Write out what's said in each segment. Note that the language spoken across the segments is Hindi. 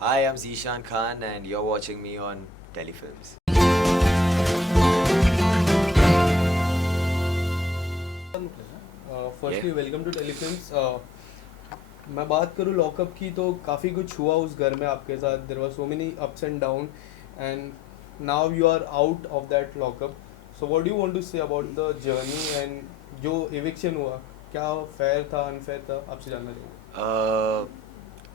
Hi, I'm Zishan Khan, and you're watching me on Telefilms. Yeah. Firstly welcome to Telefilms. मैं बात करूँ लॉकअप की तो काफ़ी कुछ हुआ उस घर में आपके साथ। There were so many ups and down and now you are out of that lockup. So what do you want to say about the journey and जो एविक्शन हुआ, क्या फेयर था अनफेयर था, आपसे जानना चाहूँगा।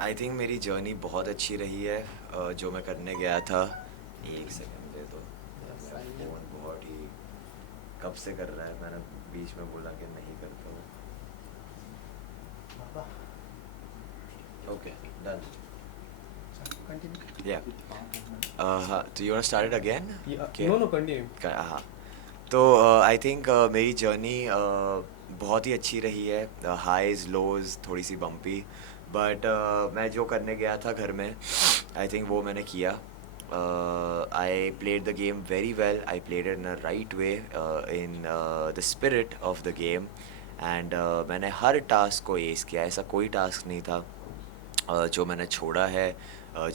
आई थिंक मेरी जर्नी बहुत अच्छी रही है। जो मैं करने गया था, एक सेकंड दे दो। मेरा फ़ोन बहुत ही कब से कर रहा है, मैंने बीच में बोला कि नहीं करता हूँ। Okay, done. या हाँ, तो you want start it again? No no continue. हाँ, तो आई थिंक मेरी जर्नी बहुत ही अच्छी रही है। हाईज लोज थोड़ी सी बम्पी, बट मैं जो करने गया था घर में, आई थिंक वो मैंने किया। I played the game very well, I played it in a right way, in the spirit of the game, and मैंने हर टास्क को एस किया। ऐसा कोई टास्क नहीं था जो मैंने छोड़ा है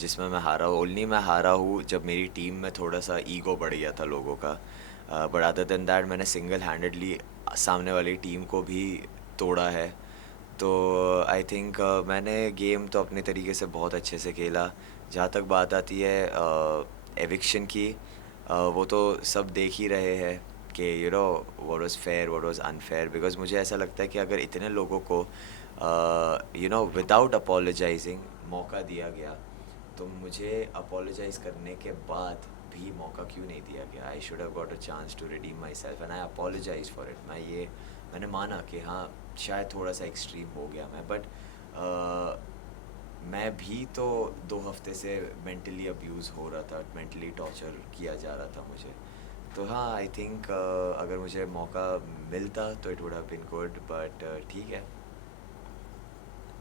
जिसमें मैं हारा हूँ। ओनली मैं हारा हूँ जब मेरी टीम में थोड़ा सा ईगो बढ़ गया था लोगों का। बट अदर देन दैट मैंने सिंगल हैंडेडली सामने वाली टीम को भी तोड़ा है। तो आई थिंक मैंने गेम तो अपने तरीके से बहुत अच्छे से खेला। जहाँ तक बात आती है एविक्शन की, वो तो सब देख ही रहे हैं कि what was fair what was unfair. Because मुझे ऐसा लगता है कि अगर इतने लोगों को विदाउट अपोलोजाइजिंग मौका दिया गया, तो मुझे अपोलोजाइज करने के बाद भी मौका क्यों नहीं दिया गया? I should have got a chance to redeem myself and I apologise for it. मैंने माना कि हाँ, शायद थोड़ा सा एक्सट्रीम हो गया मैं, बट मैं भी तो 2 हफ्ते से मेंटली अब्यूज़ हो रहा था, मेंटली टॉर्चर किया जा रहा था मुझे। तो हाँ, आई थिंक अगर मुझे मौका मिलता तो it would have been good, but ठीक है।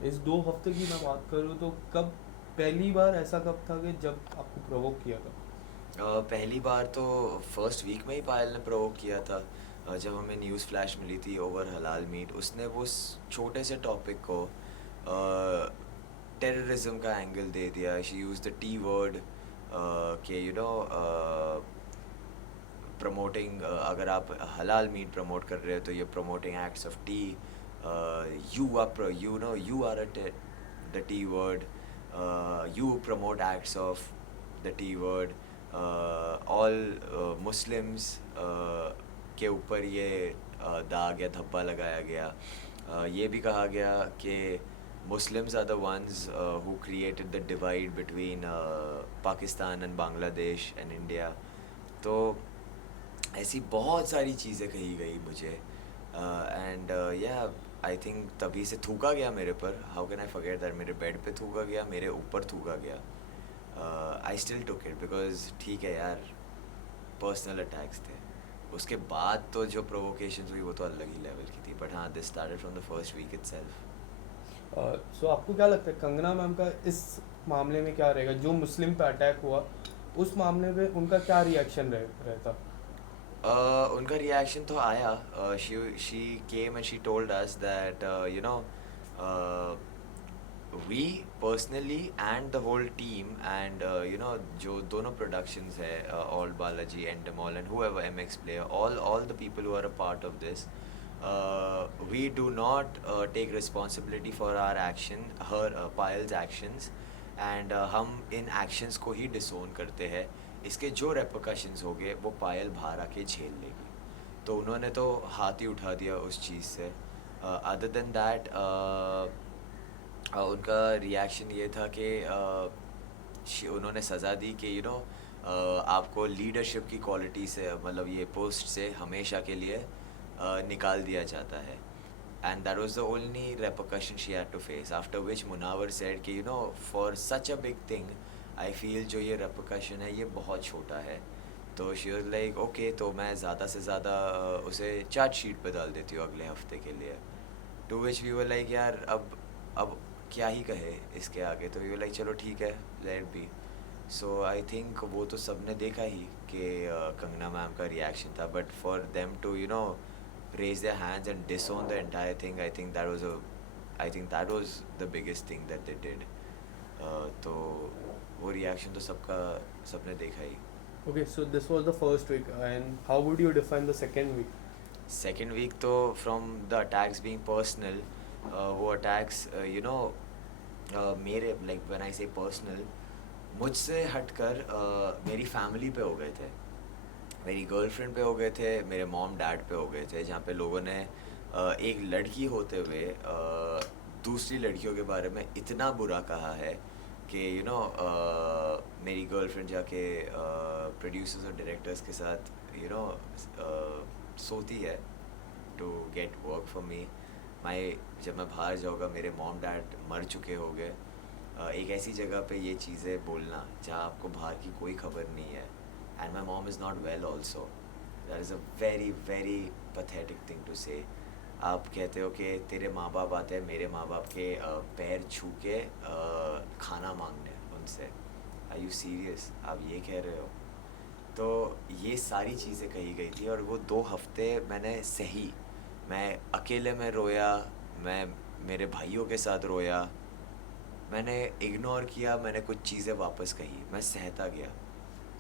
इस 2 हफ्ते की मैं बात करूँ तो कब पहली बार ऐसा कब था कि जब आपको प्रोवोक किया था? पहली बार तो फर्स्ट वीक में ही पायल ने प्रोवोक किया था। जब हमें न्यूज़ फ्लैश मिली थी ओवर हलाल मीट, उसने वो छोटे से टॉपिक को टेररिज्म का एंगल दे दिया। She use the T word कि प्रमोटिंग, अगर आप हलाल मीट प्रमोट कर रहे हो तो ये promoting acts of T. You are the T word, you promote acts of the T word. All Muslims के ऊपर ये दाग या धब्बा लगाया गया। ये भी कहा गया कि Muslims are the ones who created the divide between Pakistan and Bangladesh and India. तो ऐसी बहुत सारी चीज़ें कही गई मुझे, एंड या आई थिंक तभी से थूका गया मेरे पर। How can I forget that? मेरे बेड पे थूका गया, मेरे ऊपर थूका गया। I still took it because ठीक है यार, पर्सनल अटैक्स थे। उसके बाद तो जो प्रोवोकेशंस हुई वो तो अलग ही लेवल की थी, बट हाँ, this started from the first week itself. So आपको क्या लगता है कंगना मैम का इस मामले में क्या रहेगा, जो मुस्लिम पे अटैक हुआ उस मामले में उनका क्या रिएक्शन रहता? उनका रिएक्शन तो आया। She came and she told us that we personally and the whole team and जो दोनों प्रोडक्शंस है, all Balaji Endemol and whoever MX player, all the people who are a part of this, we do not take responsibility for our action, her Payal's actions, and हम इन एक्शंस को ही डिसोन करते हैं। इसके जो रेपरकशंस हो गए वो पायल बाहर आके झेल लेगी। तो उन्होंने तो हाथ ही उठा दिया उस चीज़ से। अदर देन दैट उनका रिएक्शन ये था कि उन्होंने सज़ा दी कि आपको लीडरशिप की क्वालिटी से, मतलब ये पोस्ट से हमेशा के लिए निकाल दिया जाता है। And that was the only repercussion she had to face. After which Munawar said कि for such a big thing, I feel जो ये repercussion है ये बहुत छोटा है। तो she was like okay, तो मैं ज़्यादा से ज़्यादा उसे चार्ज शीट पे डाल देती हूँ अगले हफ्ते के लिए। To which we were like यार, अब क्या ही कहे इसके आगे। तो we were like चलो ठीक है, let it be. So I think वो तो सबने देखा ही कि कंगना मैम का रिएक्शन था, but for them to raise their hands and disown the entire thing, I think that was the biggest thing that they did. तो रिएक्शन तो सबने देखा ही। Okay, so this was the first week, and how would you define the second week? Second week तो from the attacks being personal, वो अटैक्स मेरे like when I say personal, मुझसे हटकर मेरी फैमिली पे हो गए थे, मेरी गर्लफ्रेंड पे हो गए थे, मेरे मॉम डैड पे हो गए थे, जहाँ पे लोगों ने एक लड़की होते हुए दूसरी लड़कियों के बारे में इतना बुरा कहा है कि मेरी गर्लफ्रेंड जाके प्रोड्यूसर्स और डायरेक्टर्स के साथ सोती है to get work for me. जब मैं बाहर जाऊँगा मेरे मॉम डैड मर चुके होंगे, एक ऐसी जगह पे ये चीज़ें बोलना जहाँ आपको बाहर की कोई खबर नहीं है, and my mom is not well also, that is a very very pathetic thing to say. आप कहते हो कि तेरे माँ बाप आते हैं मेरे माँ बाप के पैर छू के खाना मांगने उनसे, आर यू सीरियस, आप ये कह रहे हो? तो ये सारी चीज़ें कही गई थी और वो 2 हफ्ते मैंने सही, मैं अकेले में रोया, मैं मेरे भाइयों के साथ रोया, मैंने इग्नोर किया, मैंने कुछ चीज़ें वापस कही, मैं सहता गया।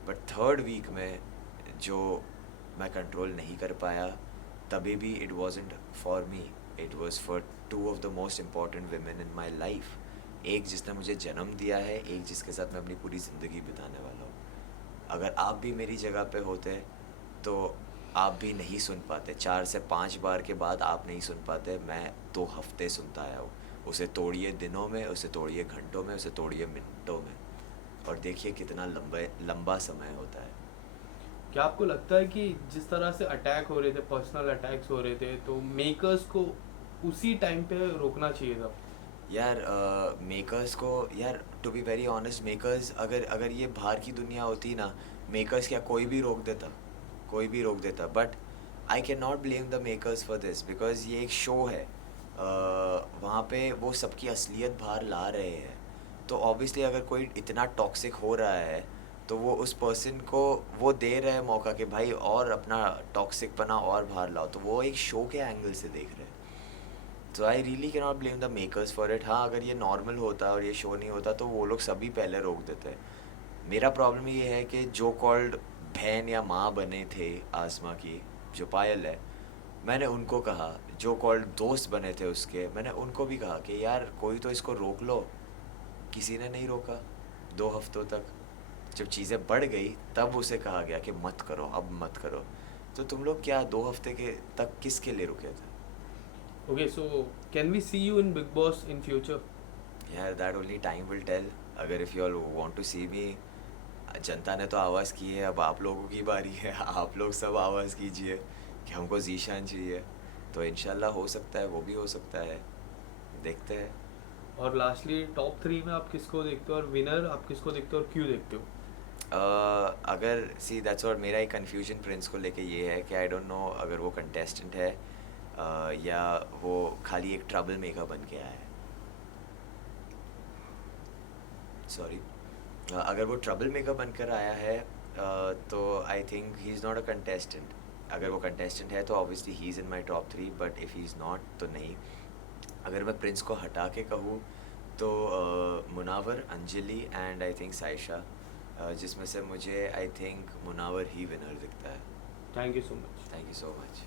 बट थर्ड वीक में जो मैं कंट्रोल नहीं कर पाया, तभी भी it wasn't for me, it was for 2 of the most important women in my life. एक जिसने मुझे जन्म दिया है, एक जिसके साथ मैं अपनी पूरी ज़िंदगी बिताने वाला हूँ। अगर आप भी मेरी जगह पे होते तो आप भी नहीं सुन पाते, 4 से 5 बार के बाद आप नहीं सुन पाते, मैं 2 हफ्ते सुनता आया हूँ। उसे तोड़िए दिनों में, उसे तोड़िए घंटों में, उसे तोड़िए मिनटों में, और देखिए कितना लंबा समय होता है। क्या आपको लगता है कि जिस तरह से अटैक हो रहे थे, पर्सनल अटैक्स हो रहे थे, तो मेकर्स को उसी टाइम पे रोकना चाहिए था? यार मेकर्स को, यार to be very honest, makers अगर ये बाहर की दुनिया होती ना, मेकर्स क्या कोई भी रोक देता, but I can not blame the makers for this, because ये एक शो है, वहाँ पे वो सबकी असलियत बाहर ला रहे हैं। तो ऑब्वियसली अगर कोई इतना टॉक्सिक हो रहा है तो वो उस पर्सन को वो दे रहे हैं मौका कि भाई और अपना टॉक्सिक पना और बाहर लाओ, तो वो एक शो के एंगल से देख रहे हैं। तो I really can not blame the makers for it. हाँ, अगर ये नॉर्मल होता और ये शो नहीं होता तो वो लोग सभी पहले रोक देते। मेरा प्रॉब्लम ये है कि जो कॉल्ड बहन या माँ बने थे आसमा की, जो पायल है, मैंने उनको कहा, जो कॉल्ड दोस्त बने थे उसके, मैंने उनको भी कहा कि यार कोई तो इसको रोक लो, किसी ने नहीं रोका 2 हफ्तों तक। जब चीज़ें बढ़ गई तब उसे कहा गया कि मत करो, अब मत करो। तो तुम लोग क्या 2 हफ्ते के तक किसके लिए रुके थे? Okay, so can we see you in Big Boss in future? यार that only time will tell. अगर if you all want to see me, जनता ने तो आवाज़ की है, अब आप लोगों की बारी है, आप लोग सब आवाज़ कीजिए कि हमको जीशान चाहिए, तो इंशाल्लाह हो सकता है, वो भी हो सकता है, देखते हैं। और लास्टली टॉप 3 में आप किसको देखते हो, और विनर आप किसको देखते हो और क्यों देखते हो? अगर सी दैट्स और मेरा एक कन्फ्यूजन प्रिंस को लेके ये है कि आई डोंट नो अगर वो कंटेस्टेंट है या वो खाली एक ट्रबल मेकर बन के आया है। सॉरी, अगर वो ट्रबल मेकर बनकर आया है तो I think he is not a contestant. अगर वो कंटेस्टेंट है तो obviously he is in my top 3, but if he is not तो नहीं। अगर मैं प्रिंस को हटा के कहूँ तो Munawar, Anjali and I think Saisha, जिसमें से मुझे I think Munawar he winner दिखता है। Thank you so much. Thank you so much.